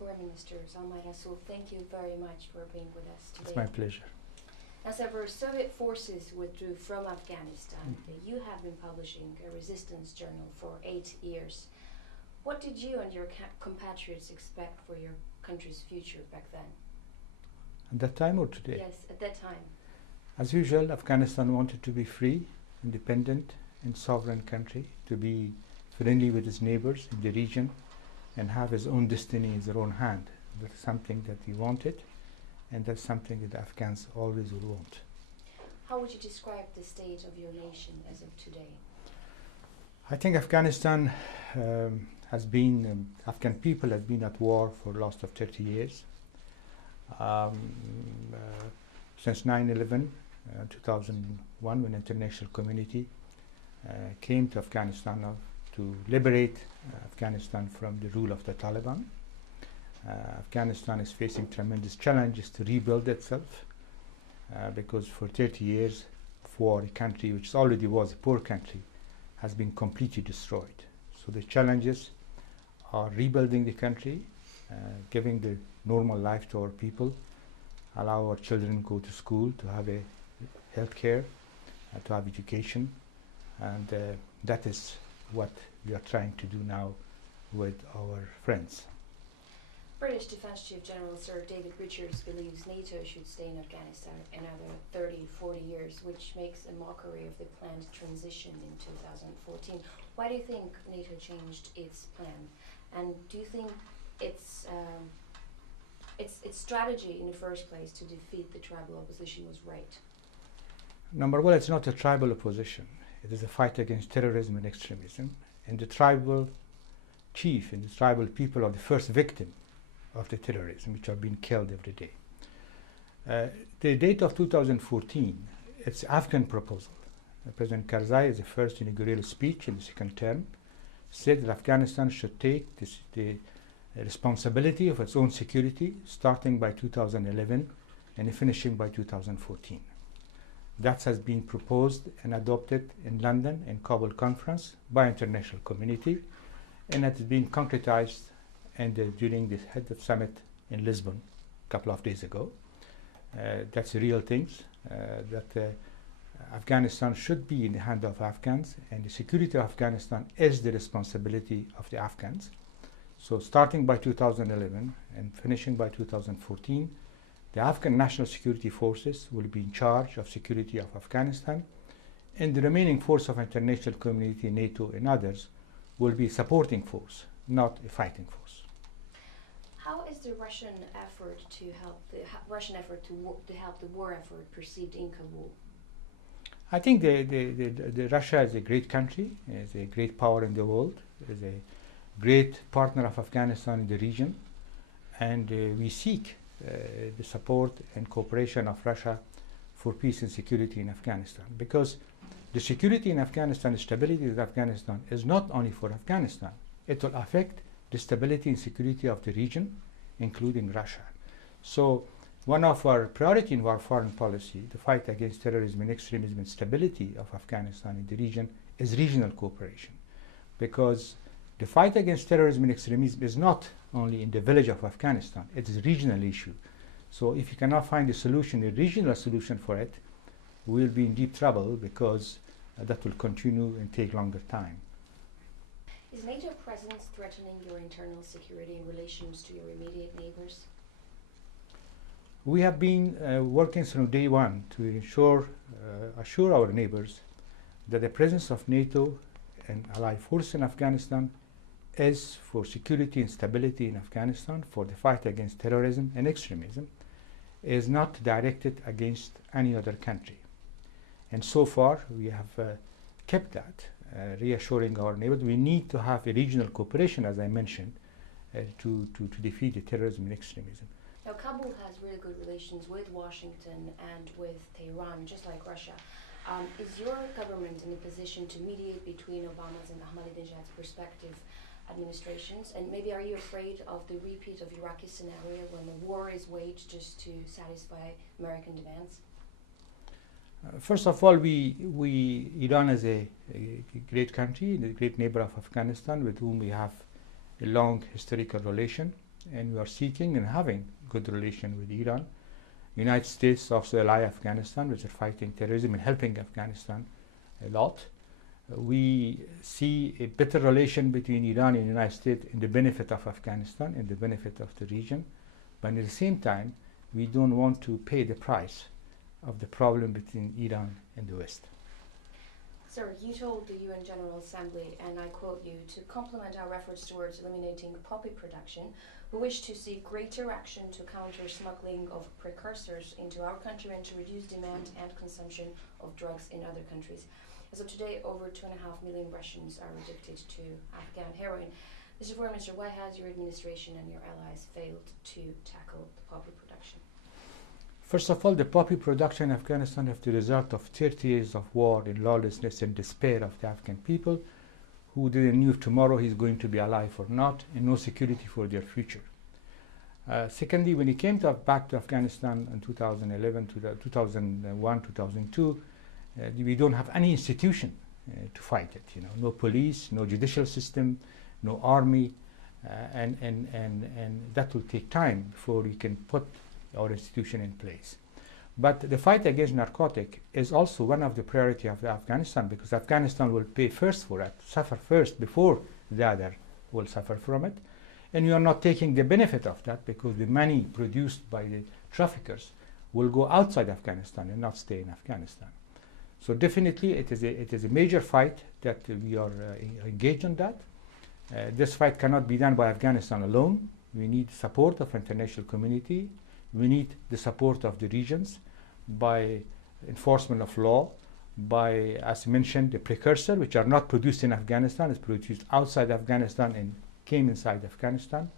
Foreign Minister Zalmai Rassoul, thank you very much for being with us today. It's my pleasure. As ever, Soviet forces withdrew from Afghanistan. You have been publishing a resistance journal for 8 years. What did you and your compatriots expect for your country's future back then? At that time or today? Yes, at that time. As usual, Afghanistan wanted to be free, independent and sovereign country, to be friendly with its neighbors in the region and have its own destiny in their own hand. That's something that we wanted, and that's something that the Afghans always will want. How would you describe the state of your nation as of today? I think Afghanistan Afghan people have been at war for the last of 30 years. Since 9/11, 2001, when the international community came to Afghanistan to liberate Afghanistan from the rule of the Taliban. Afghanistan is facing tremendous challenges to rebuild itself because for 30 years of war, a country which already was a poor country has been completely destroyed. So the challenges are rebuilding the country, giving the normal life to our people, allow our children to go to school, to have a health care, to have education, and that is what we are trying to do now with our friends. British Defence Chief General Sir David Richards believes NATO should stay in Afghanistan another 30-40 years, which makes a mockery of the planned transition in 2014. Why do you think NATO changed its plan? And do you think its strategy in the first place to defeat the tribal opposition was right? Number one, it's not a tribal opposition. It is a fight against terrorism and extremism. And the tribal chief and the tribal people are the first victim of the terrorism, which are being killed every day. The date of 2014, it's Afghan proposal. President Karzai, in the first inaugural speech in the second term, said that Afghanistan should take the responsibility of its own security starting by 2011 and finishing by 2014. That has been proposed and adopted in London in Kabul conference by international community, and it has been concretized during the head of summit in Lisbon a couple of days ago. That's the real things, that Afghanistan should be in the hand of Afghans, and the security of Afghanistan is the responsibility of the Afghans. So starting by 2011 and finishing by 2014, the Afghan National Security Forces will be in charge of security of Afghanistan, and the remaining force of international community, NATO and others, will be a supporting force, not a fighting force. How is the Russian effort to help the war effort perceived in Kabul? I think the Russia is a great country, is a great power in the world, is a great partner of Afghanistan in the region, and we seek the support and cooperation of Russia for peace and security in Afghanistan, because the security in Afghanistan, the stability of Afghanistan is not only for Afghanistan. It will affect the stability and security of the region, including Russia. So one of our priority in our foreign policy, the fight against terrorism and extremism and stability of Afghanistan in the region, is regional cooperation, because the fight against terrorism and extremism is not only in the village of Afghanistan, it is a regional issue. So if you cannot find a solution, a regional solution for it, we'll be in deep trouble, because that will continue and take longer time. Is NATO presence threatening your internal security in relations to your immediate neighbors? We have been working from day one to assure our neighbors that the presence of NATO and allied forces in Afghanistan is for security and stability in Afghanistan, for the fight against terrorism and extremism, is not directed against any other country. And so far we have kept that, reassuring our neighbors. We need to have a regional cooperation, as I mentioned, to defeat the terrorism and extremism. Now, Kabul has really good relations with Washington and with Tehran, just like Russia. Is your government in a position to mediate between Obama's and Ahmadinejad's prospective administrations? And maybe are you afraid of the repeat of Iraqi scenario when the war is waged just to satisfy American demands? First of all, Iran is a great country, a great neighbor of Afghanistan, with whom we have a long historical relation. and we are seeking and having good relation with Iran. United States also ally Afghanistan, which are fighting terrorism and helping Afghanistan a lot. We see a better relation between Iran and the United States in the benefit of Afghanistan, in the benefit of the region, but at the same time, we don't want to pay the price of the problem between Iran and the West. Sir, you told the UN General Assembly, and I quote you, to complement our efforts towards eliminating poppy production, we wish to see greater action to counter smuggling of precursors into our country and to reduce demand and consumption of drugs in other countries. As of today, over 2.5 million Russians are addicted to Afghan heroin. Mr. Foreign Minister, why has your administration and your allies failed to tackle the poppy production? First of all, the poppy production in Afghanistan is the result of 30 years of war and lawlessness and despair of the Afghan people who didn't know if tomorrow he's going to be alive or not, and no security for their future. Secondly, when he came back to Afghanistan in 2011, 2001, 2002, we don't have any institution to fight it. No police, no judicial system, no army, and that will take time before we can put our institution in place. But the fight against narcotic is also one of the priority of Afghanistan, because Afghanistan will pay first for it, suffer first before the other will suffer from it. And we are not taking the benefit of that because the money produced by the traffickers will go outside Afghanistan and not stay in Afghanistan. So definitely it is a major fight that we are engaged in that. This fight cannot be done by Afghanistan alone. We need support of international community. We need the support of the regions by enforcement of law, by, as mentioned, the precursor, which are not produced in Afghanistan, is produced outside Afghanistan and came inside Afghanistan.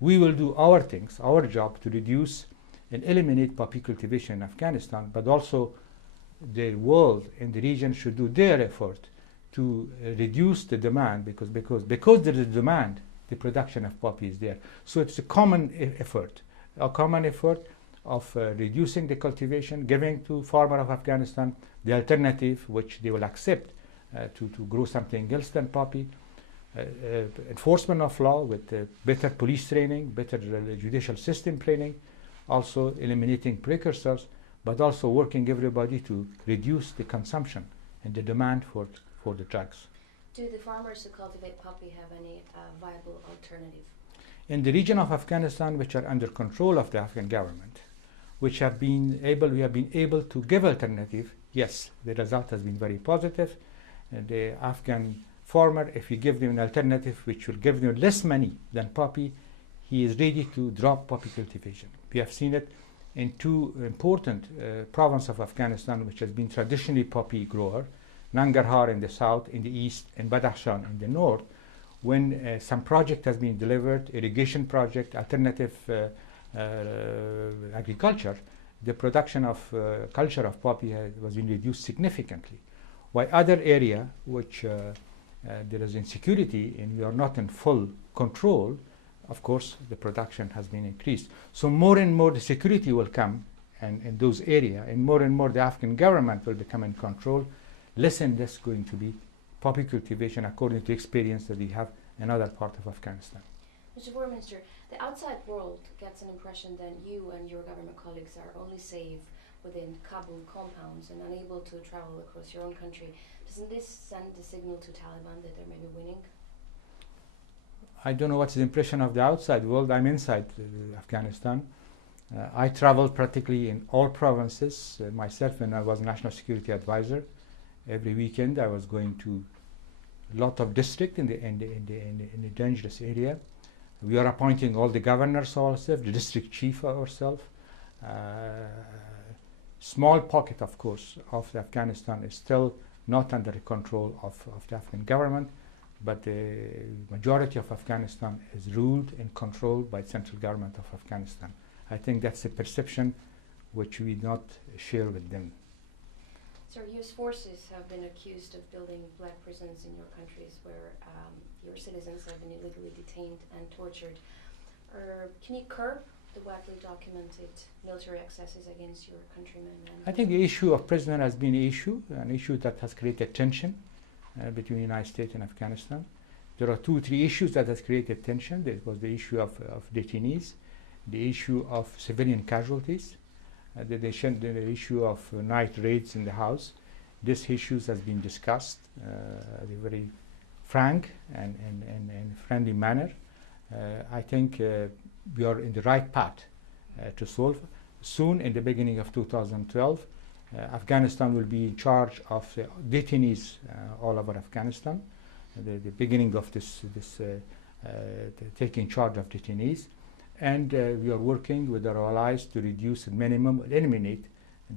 We will do our things, our job to reduce and eliminate poppy cultivation in Afghanistan, but also the world and the region should do their effort to reduce the demand, because there is a demand, the production of poppy is there. So it's a common effort of reducing the cultivation, giving to farmers of Afghanistan the alternative which they will accept to grow something else than poppy, enforcement of law with better police training, better judicial system training, also eliminating precursors, but also working everybody to reduce the consumption and the demand for the drugs. Do the farmers who cultivate poppy have any viable alternative? In the region of Afghanistan, which are under control of the Afghan government, we have been able to give alternative. Yes, the result has been very positive. The Afghan farmer, if you give them an alternative which will give them less money than poppy, he is ready to drop poppy cultivation. We have seen it in two important provinces of Afghanistan, which has been traditionally poppy grower, Nangarhar in the south, in the east, and Badakhshan in the north. When some project has been delivered, irrigation project, alternative agriculture, the production of culture of poppy was been reduced significantly. While other area which there is insecurity and we are not in full control, of course the production has been increased. So more and more the security will come in those areas, and more the Afghan government will become in control. Less and less going to be poppy cultivation according to experience that we have in other parts of Afghanistan. Mr. Foreign Minister, the outside world gets an impression that you and your government colleagues are only safe within Kabul compounds and unable to travel across your own country. Doesn't this send the signal to Taliban that they're maybe winning? I don't know what's the impression of the outside world. I'm inside Afghanistan. I traveled practically in all provinces myself when I was National Security Advisor. Every weekend I was going to a lot of districts in the dangerous area. We are appointing all the governors ourselves, the district chief ourselves. Small pocket, of course, of Afghanistan is still not under the control of the Afghan government, but the majority of Afghanistan is ruled and controlled by the central government of Afghanistan. I think that's a perception which we not share with them. Sir, U.S. forces have been accused of building black prisons in your countries where your citizens have been illegally detained and tortured. Can you curb the widely documented military excesses against your countrymen? I think the issue of prisoner has been an issue that has created tension between the United States and Afghanistan. There are 2 or 3 issues that has created tension. There was the issue of detainees, the issue of civilian casualties, the issue of night raids in the house. These issues has been discussed in a very frank and friendly manner. I think we are in the right path to solve. Soon, in the beginning of 2012, Afghanistan will be in charge of detainees all over Afghanistan. The beginning of taking charge of detainees, and we are working with our allies to reduce at minimum, eliminate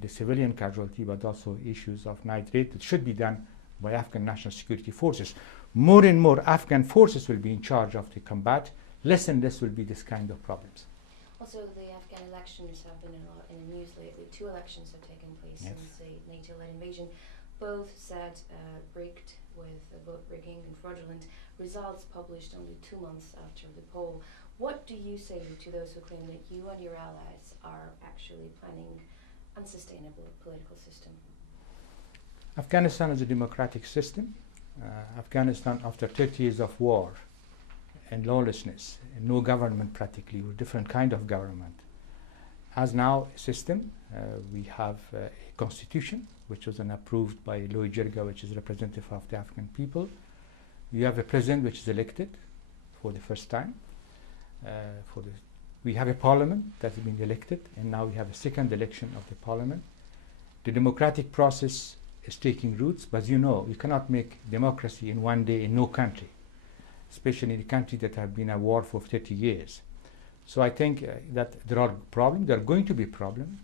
the civilian casualty, but also issues of night raid. It should be done by Afghan national security forces. More and more Afghan forces will be in charge of the combat. Less and less will be this kind of problems. Also, the Afghan elections have been a lot in the news lately. 2 elections have taken place Yes. since the NATO-led invasion. Both said rigged, with vote rigging and fraudulent results published only 2 months after the poll. What do you say to those who claim that you and your allies are actually planning unsustainable political system? Afghanistan is a democratic system. Afghanistan, after 30 years of war and lawlessness, and no government practically, or different kind of government, has now a system. We have a constitution, which was approved by Louis Jirga, which is representative of the Afghan people. We have a president which is elected for the first time. We have a parliament that has been elected, and now we have a second election of the parliament. The democratic process is taking roots, but you know, you cannot make democracy in one day in no country, especially in a country that have been at war for 30 years. So I think that there are problems, there are going to be problems,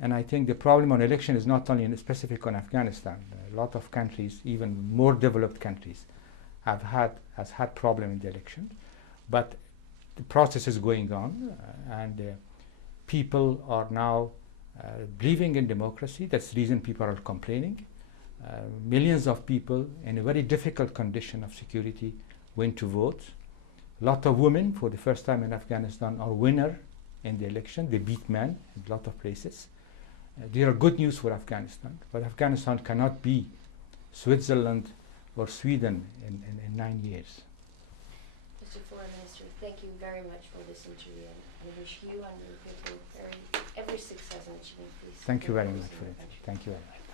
and I think the problem on election is not only specific on Afghanistan. A lot of countries, even more developed countries, has had problem in the election, but the process is going on, and people are now believing in democracy. That's the reason people are complaining. Millions of people in a very difficult condition of security went to vote. A lot of women, for the first time in Afghanistan, are winner in the election. They beat men in a lot of places. They are good news for Afghanistan, but Afghanistan cannot be Switzerland or Sweden in 9 years. Mr. Foreign Minister, thank you very much for this interview, and I wish you and your people every success in achieving peace. Thank you very much for it. Thank you very much.